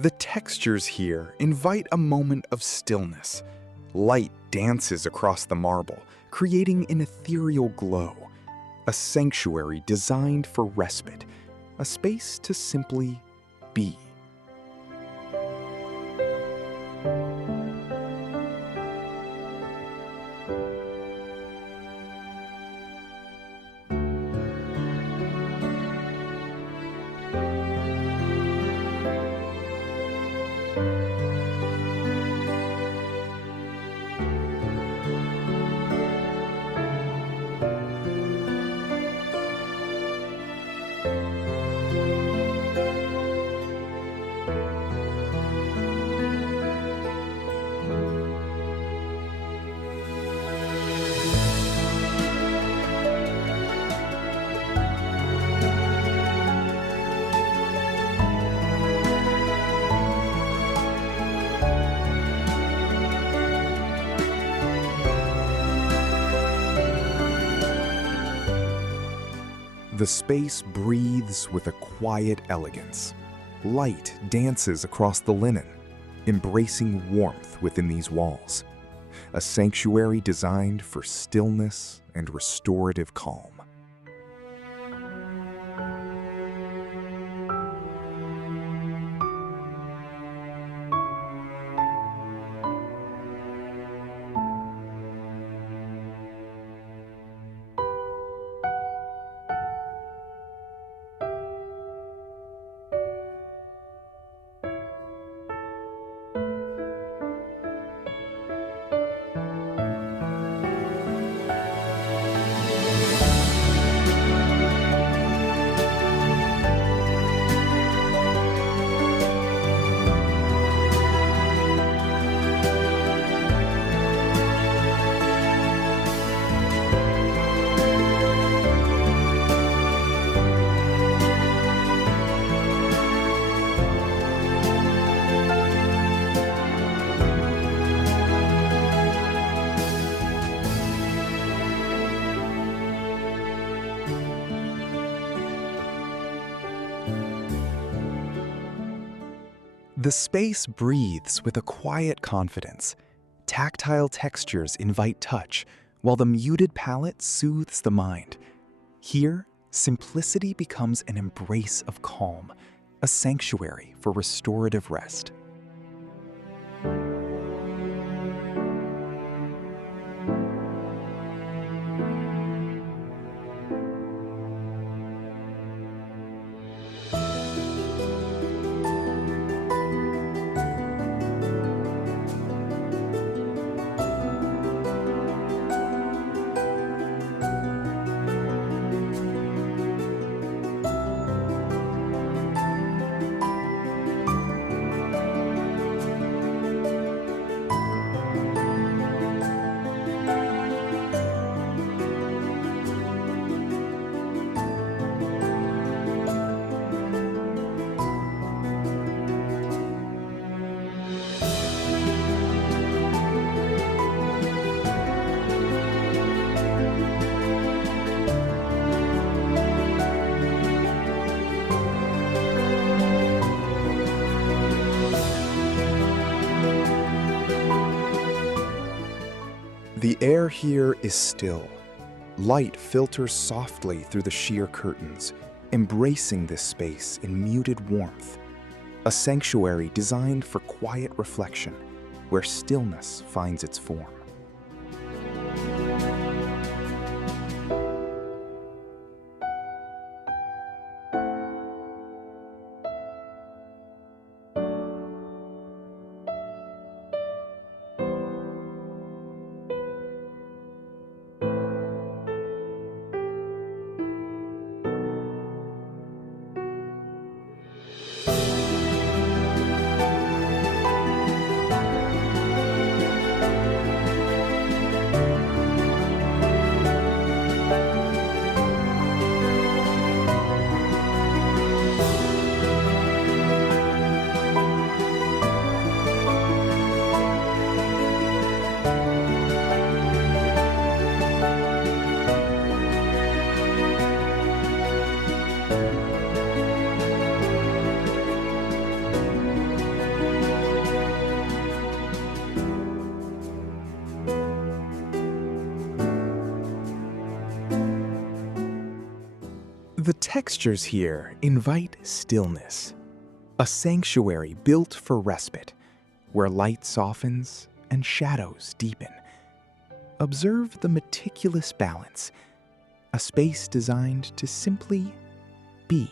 The textures here invite a moment of stillness. Light dances across the marble, creating an ethereal glow. A sanctuary designed for respite, a space to simply be. The space breathes with a quiet elegance. Light dances across the linen, embracing warmth within these walls. A sanctuary designed for stillness and restorative calm. The space breathes with a quiet confidence. Tactile textures invite touch, while the muted palette soothes the mind. Here, simplicity becomes an embrace of calm, a sanctuary for restorative rest. The air here is still. Light filters softly through the sheer curtains, embracing this space in muted warmth. A sanctuary designed for quiet reflection, where stillness finds its form. The textures here invite stillness, a sanctuary built for respite, where light softens and shadows deepen. Observe the meticulous balance, a space designed to simply be.